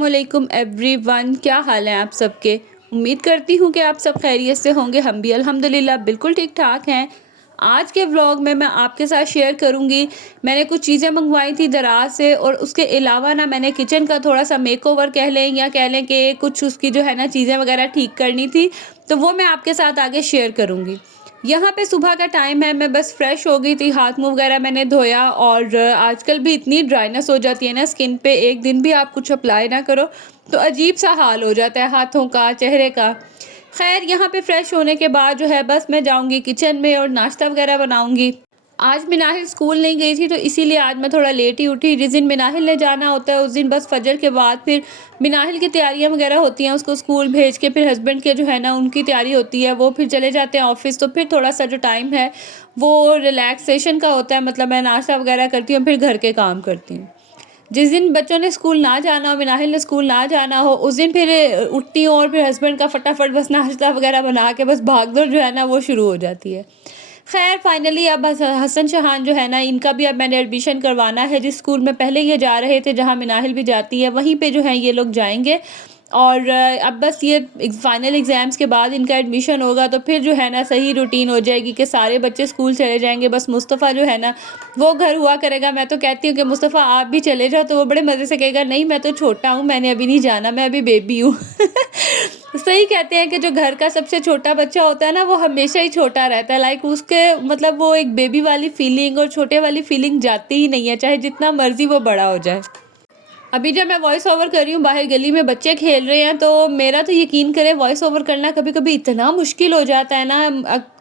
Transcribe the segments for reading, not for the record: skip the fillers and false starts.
अस्सलामुअलैकुम एवरीवन, क्या हाल है आप सबके। उम्मीद करती हूँ कि आप सब खैरियत से होंगे। हम भी अल्हम्दुलिल्लाह बिल्कुल ठीक ठाक हैं। आज के व्लॉग में मैं आपके साथ शेयर करूँगी, मैंने कुछ चीज़ें मंगवाई थी दराज से, और उसके अलावा ना मैंने किचन का थोड़ा सा मेकओवर कह लें या कह लें कि कुछ उसकी जो है ना चीज़ें वगैरह ठीक करनी थी, तो वो मैं आपके साथ आगे शेयर करूँगी। यहाँ पे सुबह का टाइम है, मैं बस फ्रेश हो गई थी, हाथ मुँह वगैरह मैंने धोया। और आजकल भी इतनी ड्राइनेस हो जाती है ना स्किन पे, एक दिन भी आप कुछ अप्लाई ना करो तो अजीब सा हाल हो जाता है हाथों का, चेहरे का। खैर, यहाँ पे फ्रेश होने के बाद जो है बस मैं जाऊँगी किचन में और नाश्ता वगैरह बनाऊँगी। आज मिनाहिल स्कूल नहीं गई थी, तो इसीलिए आज मैं थोड़ा लेट ही उठी। जिस दिन मिनाहिल ने जाना होता है उस दिन बस फजर के बाद फिर मिनाहिल की तैयारियां वगैरह होती हैं, उसको स्कूल भेज के फिर हस्बैंड के जो है ना उनकी तैयारी होती है, वो फिर चले जाते हैं ऑफिस। तो फिर थोड़ा सा जो टाइम है वो रिलैक्सेशन का होता है, मतलब मैं नाश्ता वगैरह करती हूँ, फिर घर के काम करती हूँ। जिस दिन बच्चों ने स्कूल ना जाना हो, मिनाहिल ने स्कूल ना जाना हो, उस दिन फिर उठती हूँ और फिर हस्बैंड का फटाफट बस नाश्ता वगैरह बना के बस भागदौड़ जो है ना वो शुरू हो जाती है। खैर, फाइनली अब हसन शहान जो है ना, इनका भी अब मैंने एडमिशन करवाना है। जिस स्कूल में पहले ये जा रहे थे, जहाँ मिनाहिल भी जाती है, वहीं पे जो है ये लोग जाएंगे। और अब बस ये फाइनल एग्ज़ाम्स के बाद इनका एडमिशन होगा, तो फिर जो है ना सही रूटीन हो जाएगी कि सारे बच्चे स्कूल चले जाएंगे, बस मुस्तफ़ा जो है ना वो घर हुआ करेगा। मैं तो कहती हूँ कि मुस्तफ़ा आप भी चले जाओ, तो वो बड़े मज़े से कहेगा नहीं मैं तो छोटा हूँ, मैंने अभी नहीं जाना, मैं अभी बेबी हूँ। सही कहते हैं कि जो घर का सबसे छोटा बच्चा होता है ना, वो हमेशा ही छोटा रहता है। लाइक उसके मतलब वो एक बेबी वाली फीलिंग और छोटे वाली फीलिंग जाती ही नहीं है, चाहे जितना मर्जी वो बड़ा हो जाए। अभी जब मैं वॉइस ओवर कर रही हूँ, बाहर गली में बच्चे खेल रहे हैं, तो मेरा तो यकीन करें वॉइस ओवर करना कभी कभी इतना मुश्किल हो जाता है ना।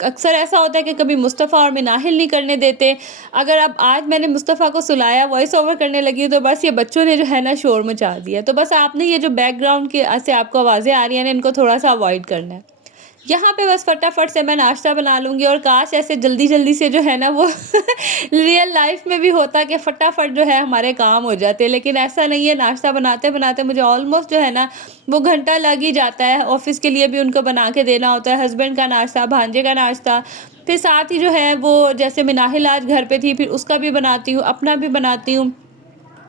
अक्सर ऐसा होता है कि कभी मुस्तफ़ा और मिनाहिल नहीं करने देते। अगर अब आज मैंने मुस्तफ़ा को सुलाया, वॉइस ओवर करने लगी हूँ, तो बस ये बच्चों ने जो है ना शोर मचा दिया। तो बस आपने ये जो बैकग्राउंड के से आपको आवाज़ें आ रही हैं ना, इनको थोड़ा सा अवॉइड करना है। यहाँ पे बस फटाफट से मैं नाश्ता बना लूँगी, और काश ऐसे जल्दी जल्दी से जो है ना वो रियल लाइफ में भी होता कि फटाफट जो है हमारे काम हो जाते, लेकिन ऐसा नहीं है। नाश्ता बनाते बनाते मुझे ऑलमोस्ट जो है ना वो घंटा लग ही जाता है। ऑफिस के लिए भी उनको बना के देना होता है, हस्बैंड का नाश्ता, भांजे का नाश्ता, फिर साथ ही जो है वो जैसे मिनाहिल आज घर पे थी, फिर उसका भी बनाती हूँ, अपना भी बनाती हूँ।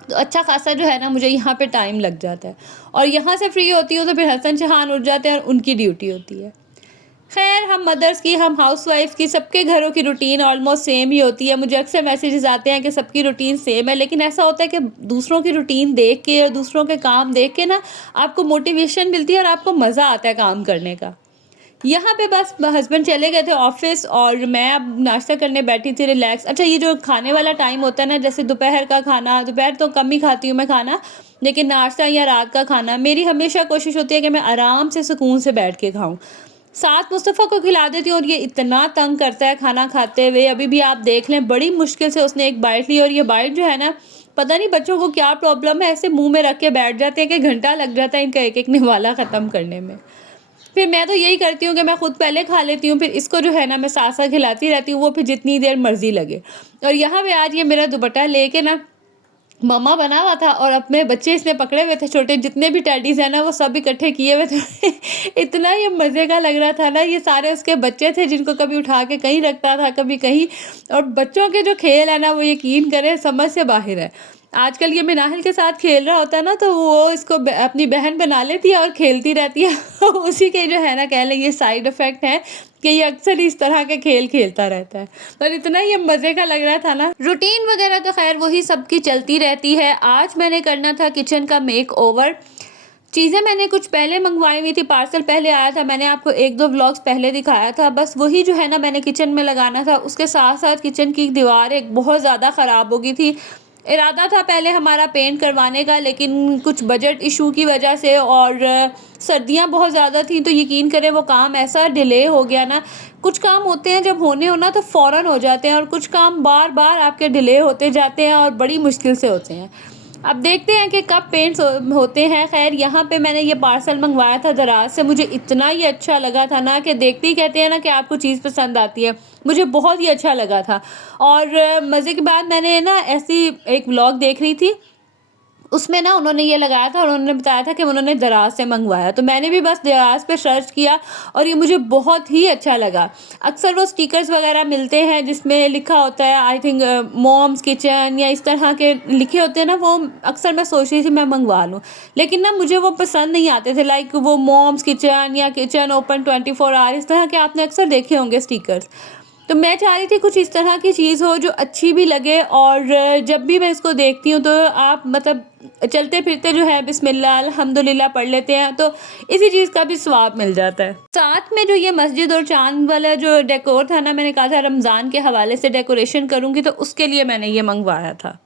तो अच्छा खासा जो है ना मुझे यहाँ पे टाइम लग जाता है। और यहाँ से फ्री होती हूँ तो फिर हसन चौहान उठ जाते हैं और उनकी ड्यूटी होती है। खैर, हम मदर्स की, हम हाउसवाइफ की, सबके घरों की रूटीन ऑलमोस्ट सेम ही होती है। मुझे अक्सर मैसेजेस आते हैं कि सबकी रूटीन सेम है, लेकिन ऐसा होता है कि दूसरों की रूटीन देख के और दूसरों के काम देख के ना आपको मोटिवेशन मिलती है और आपको मज़ा आता है काम करने का। यहाँ पे बस हस्बैंड चले गए थे ऑफिस, और मैं अब नाश्ता करने बैठी थी रिलैक्स। अच्छा, ये जो खाने वाला टाइम होता है ना, जैसे दोपहर का खाना, दोपहर तो कम ही खाती हूँ मैं खाना, लेकिन नाश्ता या रात का खाना मेरी हमेशा कोशिश होती है कि मैं आराम से सुकून से बैठ के खाऊं। साथ मुस्तफ़ा को खिला देती हूँ, और ये इतना तंग करता है खाना खाते हुए। अभी भी आप देख लें, बड़ी मुश्किल से उसने एक बाइट ली, और ये बाइट जो है ना, पता नहीं बच्चों को क्या प्रॉब्लम है, ऐसे मुंह में रख के बैठ जाते हैं कि घंटा लग जाता है इनका एक एक निवाला ख़त्म करने में। फिर मैं तो यही करती हूँ कि मैं खुद पहले खा लेती हूँ, फिर इसको जो है ना मैं साथ साथ खिलाती रहती हूँ, वो फिर जितनी देर मर्जी लगे। और यहाँ पे आज ये मेरा दुपट्टा लेके ना मम्मा बना हुआ था, और अपने बच्चे इसने पकड़े हुए थे, छोटे जितने भी टैडीज हैं ना वो सब इकट्ठे किए हुए थे। इतना ये मज़े का लग रहा था ना, ये सारे उसके बच्चे थे जिनको कभी उठा के कहीं रखता था, कभी कहीं। और बच्चों के जो खेल है ना, वो यकीन करें समझ से बाहर है। आजकल ये मिनाहिल के साथ खेल रहा होता है ना, तो वो इसको अपनी बहन बना लेती है और खेलती रहती है। उसी के जो है ना कह लें ये साइड इफ़ेक्ट है कि ये अक्सर इस तरह के खेल खेलता रहता है। पर इतना ये मज़े का लग रहा था ना। रूटीन वगैरह तो खैर वही सबकी चलती रहती है। आज मैंने करना था किचन का मेक ओवर। चीज़ें मैंने कुछ पहले मंगवाई हुई थी, पार्सल पहले आया था, मैंने आपको एक दो व्लॉग्स पहले दिखाया था। बस वही जो है ना मैंने किचन में लगाना था। उसके साथ साथ किचन की दीवार एक बहुत ज़्यादा ख़राब हो गई थी। इरादा था पहले हमारा पेंट करवाने का, लेकिन कुछ बजट इशू की वजह से और सर्दियाँ बहुत ज़्यादा थी, तो यकीन करें वो काम ऐसा डिले हो गया ना। कुछ काम होते हैं जब होने हो ना तो फ़ौरन हो जाते हैं, और कुछ काम बार बार आपके डिले होते जाते हैं और बड़ी मुश्किल से होते हैं। अब देखते हैं कि कब पेंट्स होते हैं। खैर, यहाँ पे मैंने ये पार्सल मंगवाया था दराज से। मुझे इतना ही अच्छा लगा था ना कि देखते ही कहते हैं ना कि आपको चीज़ पसंद आती है, मुझे बहुत ही अच्छा लगा था। और मज़े की बात, मैंने ना ऐसी एक व्लॉग देख रही थी, उसमें ना उन्होंने ये लगाया था और उन्होंने बताया था कि उन्होंने दराज़ से मंगवाया। तो मैंने भी बस दराज़ पे सर्च किया और ये मुझे बहुत ही अच्छा लगा। अक्सर वो स्टिकर्स वग़ैरह मिलते हैं जिसमें लिखा होता है आई थिंक मॉम्स किचन या इस तरह के लिखे होते हैं ना, वो अक्सर मैं सोच रही थी मैं मंगवा लूँ। लेकिन ना मुझे वो पसंद नहीं आते थे, लाइक वो मॉम्स किचन या किचन ओपन 24 आवर, इस तरह के आपने अक्सर देखे होंगे स्टिकर्स। तो मैं चाह रही थी कुछ इस तरह की चीज़ हो जो अच्छी भी लगे और जब भी मैं इसको देखती हूँ तो आप मतलब चलते-फिरते जो है बिस्मिल्लाह अल्हम्दुलिल्लाह पढ़ लेते हैं, तो इसी चीज़ का भी सवाब मिल जाता है। साथ में जो ये मस्जिद और चाँद वाला जो डेकोर था ना, मैंने कहा था रमज़ान के हवाले से डेकोरेशन करूँगी, तो उसके लिए मैंने ये मँगवाया था।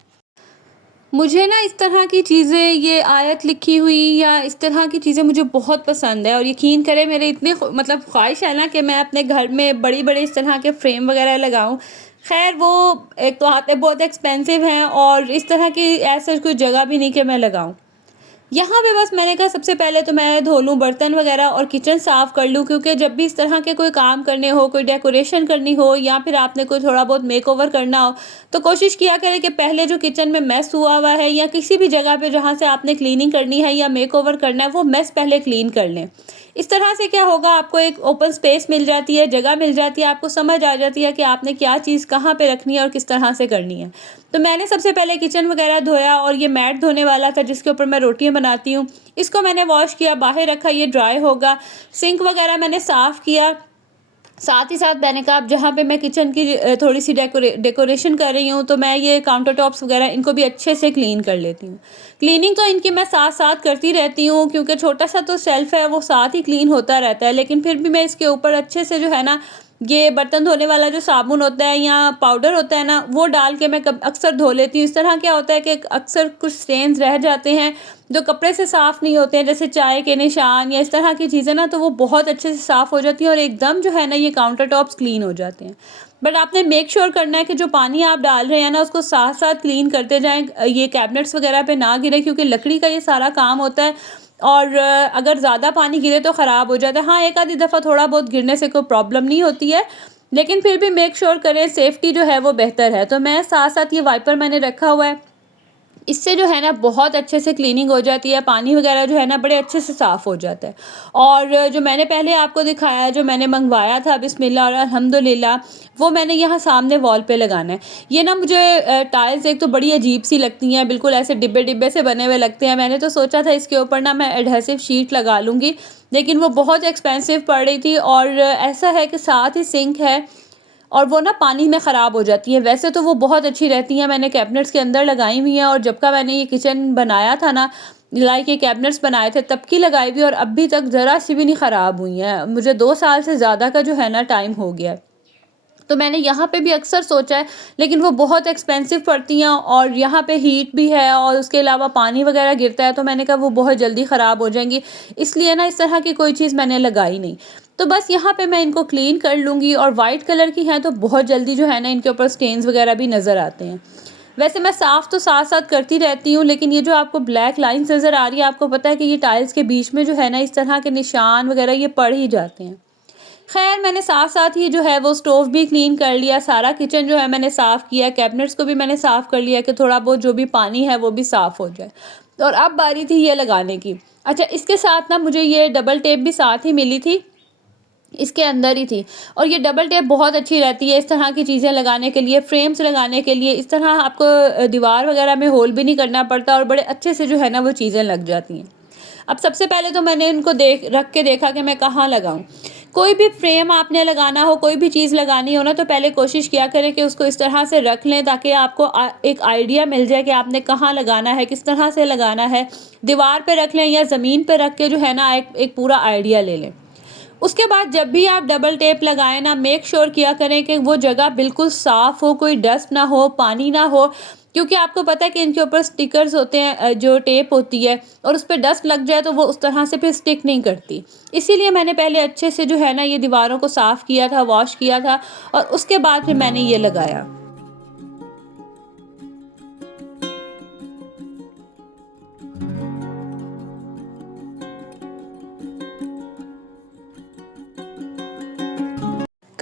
मुझे ना इस तरह की चीज़ें, ये आयत लिखी हुई या इस तरह की चीज़ें मुझे बहुत पसंद है और यकीन करें मेरे इतने मतलब ख्वाहिश है ना कि मैं अपने घर में बड़ी-बड़ी इस तरह के फ्रेम वगैरह लगाऊँ। ख़ैर वो एक तो आते बहुत एक्सपेंसिव हैं और इस तरह की ऐसा कोई जगह भी नहीं कि मैं लगाऊँ। यहाँ पे बस मैंने कहा सबसे पहले तो मैं धो लूँ बर्तन वगैरह और किचन साफ़ कर लूँ, क्योंकि जब भी इस तरह के कोई काम करने हो, कोई डेकोरेशन करनी हो या फिर आपने कोई थोड़ा बहुत मेकओवर करना हो, तो कोशिश किया करें कि पहले जो किचन में मेस हुआ हुआ है या किसी भी जगह पे जहाँ से आपने क्लीनिंग करनी है या मेकओवर करना है, वो मेस पहले क्लीन कर लें। इस तरह से क्या होगा, आपको एक ओपन स्पेस मिल जाती है, जगह मिल जाती है, आपको समझ आ जाती है कि आपने क्या चीज़ कहाँ पे रखनी है और किस तरह से करनी है। तो मैंने सबसे पहले किचन वगैरह धोया और ये मैट धोने वाला था जिसके ऊपर मैं रोटियाँ बनाती हूँ, इसको मैंने वॉश किया, बाहर रखा, ये ड्राई होगा। सिंक वगैरह मैंने साफ़ किया। साथ ही साथ मैंने कहा अब जहाँ पे मैं किचन की थोड़ी-सी डेकोरेशन कर रही हूँ, तो मैं ये काउंटर टॉप्स वगैरह इनको भी अच्छे से क्लीन कर लेती हूँ। क्लीनिंग तो इनकी मैं साथ-साथ करती रहती हूँ क्योंकि छोटा-सा तो शेल्फ़ है, वो साथ ही क्लीन होता रहता है। लेकिन फिर भी मैं इसके ऊपर अच्छे से जो है ना, ये बर्तन धोने वाला जो साबुन होता है या पाउडर होता है ना, वो डाल के मैं कब अक्सर धो लेती हूँ। इस तरह क्या होता है कि अक्सर कुछ स्टेन्स रह जाते हैं, जो कपड़े से साफ़ नहीं होते हैं, जैसे चाय के निशान या इस तरह की चीज़ें ना, तो वो बहुत अच्छे से साफ़ हो जाती हैं और एकदम जो है ना ये काउंटर टॉप्स क्लीन हो जाते हैं। बट आपने मेक श्योर करना है कि जो पानी आप डाल रहे हैं ना, उसको साथ-साथ क्लीन करते जाएँ। ये कैबिनेट्स वगैरह पे ना गिरे क्योंकि लकड़ी का ये सारा काम होता है और अगर ज़्यादा पानी गिरे तो ख़राब हो जाता है। हाँ, एक आधी दफ़ा थोड़ा बहुत गिरने से कोई प्रॉब्लम नहीं होती है, लेकिन फिर भी मेक श्योर करें, सेफ्टी जो है वो बेहतर है। तो मैं साथ-साथ ये वाइपर मैंने रखा हुआ है। इससे जो है ना बहुत अच्छे से क्लीनिंग हो जाती है, पानी वगैरह जो है ना बड़े अच्छे से साफ़ हो जाता है। और जो मैंने पहले आपको दिखाया, जो मैंने मंगवाया था बिस्मिल्लाह और अल्हम्दुलिल्लाह, वो मैंने यहाँ सामने वॉल पे लगाना है। ये ना मुझे टाइल्स एक तो बड़ी अजीब-सी लगती हैं, बिल्कुल ऐसे डिब्बे-डिब्बे से बने हुए लगते हैं। मैंने तो सोचा था इसके ऊपर ना मैं एडहेसिव शीट लगा लूँगी, लेकिन वो बहुत एक्सपेंसिव पड़ रही थी और ऐसा है कि साथ ही सिंक है और वो ना पानी में ख़राब हो जाती है। वैसे तो वो बहुत अच्छी रहती हैं, मैंने कैबिनेट्स के अंदर लगाई हुई हैं और जब का मैंने ये किचन बनाया था ना, लाइक ये कैबिनेट्स बनाए थे तब की लगाई हुई और अभी तक ज़रा-सी भी नहीं ख़राब हुई हैं। मुझे 2 साल से ज़्यादा का जो है ना टाइम हो गया है। तो मैंने यहाँ पे भी अक्सर सोचा है, लेकिन वो बहुत एक्सपेंसिव पड़ती हैं और यहाँ पे हीट भी है और उसके अलावा पानी वगैरह गिरता है, तो मैंने कहा वो बहुत जल्दी ख़राब हो जाएँगी, इसलिए ना इस तरह की कोई चीज़ मैंने लगाई नहीं। तो बस यहाँ पे मैं इनको क्लीन कर लूँगी और वाइट कलर की हैं तो बहुत जल्दी जो है ना इनके ऊपर स्टेन्स वगैरह भी नज़र आते हैं। वैसे मैं साफ़ तो साथ-साथ करती रहती हूँ, लेकिन ये जो आपको ब्लैक लाइन्स नज़र आ रही है, आपको पता है कि ये टाइल्स के बीच में जो है ना इस तरह के निशान वगैरह ये पड़ ही जाते हैं। ख़ैर मैंने साथ-साथ ही जो है वो स्टोव भी क्लीन कर लिया, सारा किचन जो है मैंने साफ़ किया, कैबिनेट्स को भी मैंने साफ़ कर लिया कि थोड़ा बहुत जो भी पानी है वो भी साफ़ हो जाए। और अब बारी थी ये लगाने की। अच्छा, इसके साथ ना मुझे ये डबल टेप भी साथ ही मिली थी, इसके अंदर ही थी और ये डबल टेप बहुत अच्छी रहती है इस तरह की चीज़ें लगाने के लिए, फ्रेम्स लगाने के लिए। इस तरह आपको दीवार वग़ैरह में होल भी नहीं करना पड़ता और बड़े अच्छे से जो है ना वो चीज़ें लग जाती हैं। अब सबसे पहले तो मैंने इनको रख के देखा कि मैं कहाँ लगाऊँ। कोई भी फ्रेम आपने लगाना हो, कोई भी चीज़ लगानी हो ना, तो पहले कोशिश किया करें कि उसको इस तरह से रख लें ताकि आपको एक आइडिया मिल जाए कि आपने कहाँ लगाना है, किस तरह से लगाना है। दीवार पे रख लें या ज़मीन पे रख के जो है ना एक एक पूरा आइडिया ले लें। उसके बाद जब भी आप डबल टेप लगाएँ ना, मेक श्योर किया करें कि वो जगह बिल्कुल साफ़ हो, कोई डस्ट ना हो, पानी ना हो, क्योंकि आपको पता है कि इनके ऊपर स्टिकर्स होते हैं, जो टेप होती है और उस पे डस्ट लग जाए तो वो उस तरह से फिर स्टिक नहीं करती। इसीलिए मैंने पहले अच्छे से जो है ना ये दीवारों को साफ़ किया था, वॉश किया था और उसके बाद फिर मैंने ये लगाया।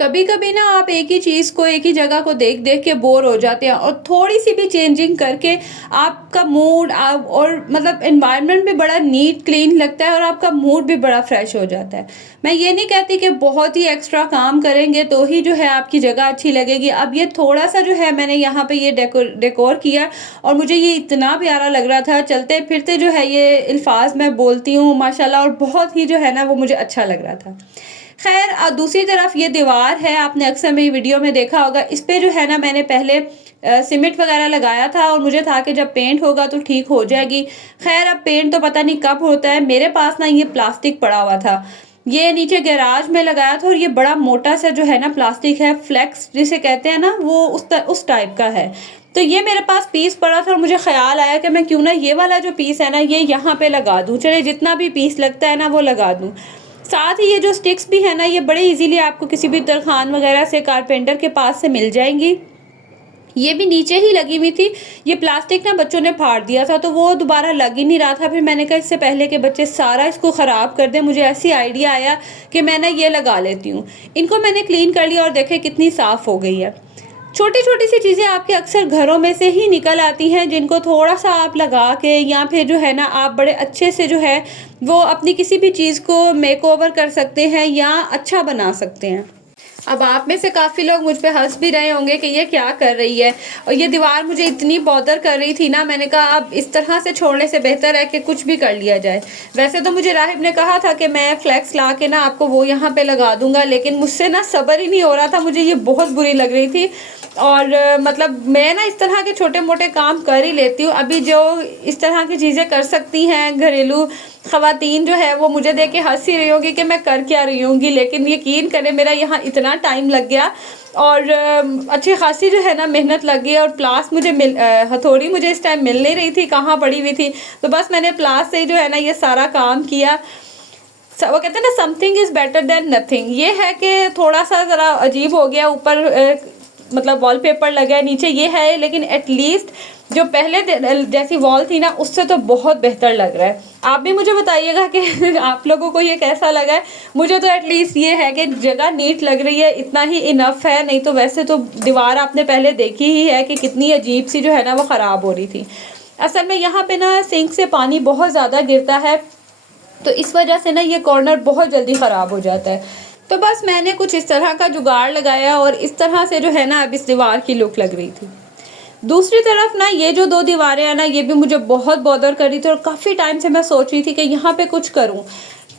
कभी कभी ना आप एक ही चीज़ को, एक ही जगह को देख देख के बोर हो जाते हैं, और थोड़ी सी भी चेंजिंग करके आपका मूड आप और मतलब एनवायरनमेंट भी बड़ा नीट क्लीन लगता है और आपका मूड भी बड़ा फ्रेश हो जाता है। मैं ये नहीं कहती कि बहुत ही एक्स्ट्रा काम करेंगे तो ही जो है आपकी जगह अच्छी लगेगी। अब ये थोड़ा सा जो है मैंने यहाँ पे ये डेकोर किया और मुझे ये इतना प्यारा लग रहा था, चलते फिरते जो है ये अल्फाज मैं बोलती हूँ माशाल्लाह, और बहुत ही जो है ना वो मुझे अच्छा लग रहा था। खैर दूसरी तरफ ये दीवार है, आपने अक्सर मेरी वीडियो में देखा होगा, इस पे जो है ना मैंने पहले सीमेंट वगैरह लगाया था और मुझे था कि जब पेंट होगा तो ठीक हो जाएगी। खैर अब पेंट तो पता नहीं कब होता है। मेरे पास ना ये प्लास्टिक पड़ा हुआ था, ये नीचे गैराज में लगाया था, और ये बड़ा मोटा सा जो है ना प्लास्टिक है, फ्लेक्स जिसे कहते हैं ना, वो उस टाइप का है। तो ये मेरे पास पीस पड़ा था और मुझे ख्याल आया कि मैं क्यों ना ये वाला जो पीस है ना ये यहाँ पे लगा दूँ। चले जितना भी पीस लगता है ना वो लगा दूँ। साथ ही ये जो स्टिक्स भी है ना ये बड़े इजीली आपको किसी भी तरखान वगैरह से, कारपेंटर के पास से मिल जाएंगी। ये भी नीचे ही लगी हुई थी, ये प्लास्टिक ना बच्चों ने फाड़ दिया था तो वो दोबारा लग ही नहीं रहा था। फिर मैंने कहा इससे पहले कि बच्चे सारा इसको ख़राब कर दें, मुझे ऐसी आइडिया आया कि मैं ना ये लगा लेती हूँ। इनको मैंने क्लीन कर लिया और देखे कितनी साफ़ हो गई है। छोटी छोटी सी चीज़ें आपके अक्सर घरों में से ही निकल आती हैं, जिनको थोड़ा सा आप लगा के या फिर जो है ना आप बड़े अच्छे से जो है वो अपनी किसी भी चीज़ को मेकओवर कर सकते हैं या अच्छा बना सकते हैं। अब आप में से काफ़ी लोग मुझ पे हंस भी रहे होंगे कि ये क्या कर रही है, और ये दीवार मुझे इतनी बॉदर कर रही थी ना, मैंने कहा अब इस तरह से छोड़ने से बेहतर है कि कुछ भी कर लिया जाए। वैसे तो मुझे राहिब ने कहा था कि मैं फ्लैक्स ला के ना आपको वो यहाँ पे लगा दूंगा, लेकिन मुझसे ना सब्र ही नहीं हो रहा था, मुझे ये बहुत बुरी लग रही थी। और मतलब मैं ना इस तरह के छोटे मोटे काम कर ही लेती हूँ। अभी जो इस तरह की चीज़ें कर सकती हैं घरेलू ख़वातीन जो है वो मुझे देख के हंस ही रही होगी कि मैं कर क्या रही होंगी, लेकिन यकीन करें मेरा यहाँ इतना टाइम लग गया और अच्छी खासी जो है ना मेहनत लग गई। और प्लास मुझे हथौड़ी मुझे इस टाइम मिल नहीं रही थी, कहाँ पड़ी हुई थी, तो बस मैंने प्लास से जो है ना ये सारा काम किया। वो कहते हैं ना something is better than nothing. ये है कि थोड़ा सा ज़रा अजीब हो गया, ऊपर मतलब वॉलपेपर लगा है, नीचे ये है, लेकिन एटलीस्ट जो पहले जैसी वॉल थी ना उससे तो बहुत बेहतर लग रहा है। आप भी मुझे बताइएगा कि आप लोगों को ये कैसा लगा है। मुझे तो एटलीस्ट ये है कि जगह नीट लग रही है, इतना ही इनफ है। नहीं तो वैसे तो दीवार आपने पहले देखी ही है कि कितनी अजीब सी जो है ना वो ख़राब हो रही थी। असल में यहाँ पे ना सिंक से पानी बहुत ज़्यादा गिरता है, तो इस वजह से ना ये कॉर्नर बहुत जल्दी ख़राब हो जाता है। तो बस मैंने कुछ इस तरह का जुगाड़ लगाया और इस तरह से जो है ना अब इस दीवार की लुक लग रही थी। दूसरी तरफ ना ये जो 2 दीवारें हैं ना ये भी मुझे बहुत बॉदर कर रही थी और काफ़ी टाइम से मैं सोच रही थी कि यहाँ पे कुछ करूँ।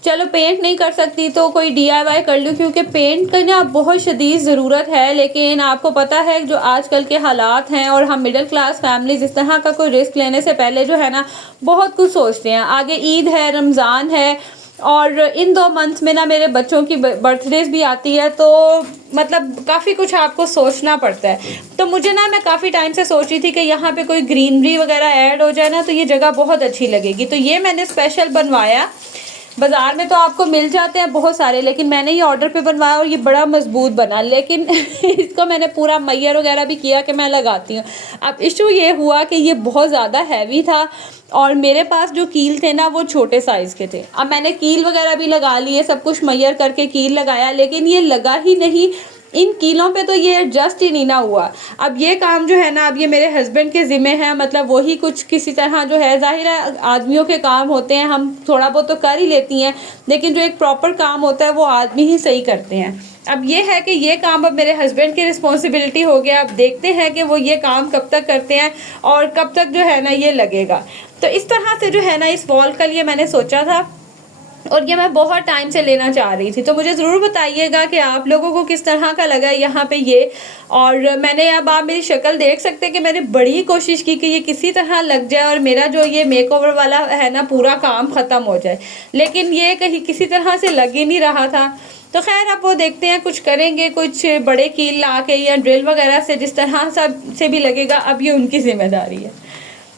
चलो पेंट नहीं कर सकती तो कोई DIY कर लूँ, क्योंकि पेंट की ना बहुत शदीद ज़रूरत है। लेकिन आपको पता है जो आजकल के हालात हैं और हम मिडिल क्लास फैमिलीज इस तरह का कोई रिस्क लेने से पहले जो है ना बहुत कुछ सोचते हैं। आगे ईद है, रमज़ान है, और इन 2 मंथ्स में ना मेरे बच्चों की बर्थडेज भी आती है, तो मतलब काफ़ी कुछ आपको सोचना पड़ता है। तो मुझे ना मैं काफ़ी टाइम से सोच रही थी कि यहाँ पे कोई ग्रीनरी वगैरह ऐड हो जाए ना तो ये जगह बहुत अच्छी लगेगी। तो ये मैंने स्पेशल बनवाया। बाज़ार में तो आपको मिल जाते हैं बहुत सारे, लेकिन मैंने ये ऑर्डर पे बनवाया और ये बड़ा मजबूत बना। लेकिन इसको मैंने पूरा मैयर वगैरह भी किया कि मैं लगाती हूँ। अब इशू ये हुआ कि ये बहुत ज़्यादा हैवी था और मेरे पास जो कील थे ना वो छोटे साइज़ के थे। अब मैंने कील वगैरह भी लगा लिए, सब कुछ मैयर करके कील लगाया, लेकिन ये लगा ही नहीं। इन कीलों पे तो ये एडजस्ट ही नहीं ना हुआ। अब ये काम जो है ना अब ये मेरे हस्बैंड के ज़िम्मे है, मतलब वही कुछ किसी तरह जो है, ज़ाहिर है आदमियों के काम होते हैं, हम थोड़ा बहुत तो कर ही लेती हैं, लेकिन जो एक प्रॉपर काम होता है वो आदमी ही सही करते हैं। अब ये है कि ये काम अब मेरे हस्बैंड की रिस्पॉन्सिबिलिटी हो गया। अब देखते हैं कि वो ये काम कब तक करते हैं और कब तक जो है ना ये लगेगा। तो इस तरह से जो है ना इस वॉल का लिए मैंने सोचा था और ये मैं बहुत टाइम से लेना चाह रही थी। तो मुझे ज़रूर बताइएगा कि आप लोगों को किस तरह का लगा यहाँ पे ये। और मैंने अब आप मेरी शक्ल देख सकते हैं कि मैंने बड़ी कोशिश की कि ये किसी तरह लग जाए और मेरा जो ये मेकओवर वाला है ना पूरा काम ख़त्म हो जाए, लेकिन ये कहीं किसी तरह से लग ही नहीं रहा था। तो खैर अब वो देखते हैं, कुछ करेंगे, कुछ बड़े कील ला के या ड्रिल वगैरह से जिस तरह से भी लगेगा, अब ये उनकी ज़िम्मेदारी है।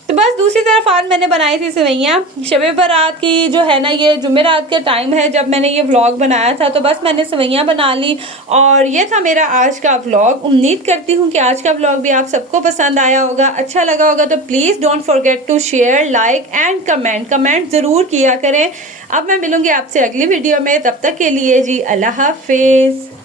तो बस दूसरी तरफ आज मैंने बनाई थी सेवइयाँ। शब बारात की जो है ना ये जुमेरात का टाइम है जब मैंने ये व्लॉग बनाया था, तो बस मैंने सेवइयाँ बना ली और ये था मेरा आज का व्लॉग। उम्मीद करती हूँ कि आज का व्लॉग भी आप सबको पसंद आया होगा, अच्छा लगा होगा। तो please don't forget to share, like and comment ज़रूर किया करें। अब मैं मिलूँगी आपसे अगली वीडियो में, तब तक के लिए जी अल्लाह हाफिज़।